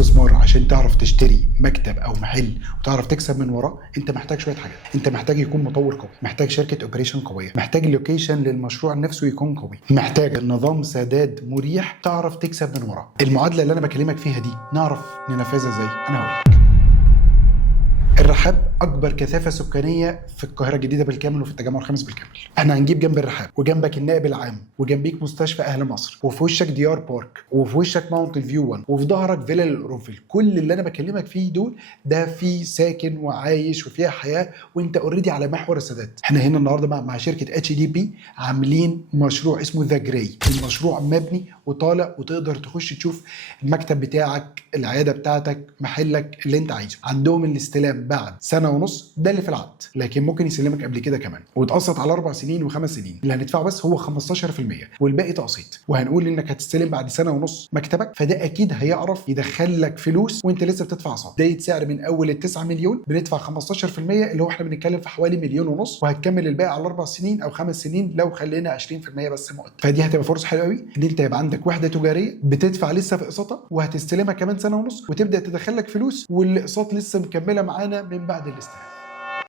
الاستثمار عشان تعرف تشتري مكتب او محل وتعرف تكسب من وراه، انت محتاج شويه حاجات. انت محتاج يكون مطور قوي، محتاج شركه اوبريشن قويه، محتاج لوكيشن للمشروع نفسه يكون قوي، محتاج نظام سداد مريح تعرف تكسب من وراه. المعادله اللي انا بكلمك فيها دي نعرف ننفذها ازاي؟ انا هقول لك. الرحاب اكبر كثافه سكانيه في القاهره الجديده بالكامل وفي التجمع الخامس بالكامل. احنا هنجيب جنب الرحاب وجنبك النائب العام وجنبيك مستشفى اهل مصر وفي وشك ديار بارك وفي وشك ماونت فيو 1 وفي ظهرك فيلا الاوروفيل. كل اللي انا بكلمك فيه دول ده فيه ساكن وعايش وفيها حياه، وانت اوريدي على محور السادات. احنا هنا النهارده مع شركه اتش دي بي عاملين مشروع اسمه ذا جراي. المشروع مبني وطالع وتقدر تخش تشوف المكتب بتاعك، العياده بتاعتك، محلك اللي انت عايزه. عندهم الاستلام بعد سنه ونص، ده اللي في العقد، لكن ممكن يسلمك قبل كده كمان وتقسط على 4 سنين و5 سنين. اللي هندفعه بس هو 15% والباقي تقسيط. وهنقول انك هتستلم بعد سنه ونص مكتبك، فده اكيد هيعرف يدخل لك فلوس وانت لسه بتدفع اقساط. ده سعر من اول ال 9 مليون بندفع 15%، اللي هو احنا بنتكلم في حوالي 1.5 مليون، وهتكمل الباقي على 4 سنين او 5 سنين لو خلينا 20% بس مقدم. فدي هتبقى فرصه حلوه قوي ان انت يبقى عندك وحده تجاريه بتدفع لسه في اقساطها وهتستلمها كمان سنه ونص وتبدا تدخل لك فلوس، والاقساط لسه مكمله معانا من بعد الاستلام.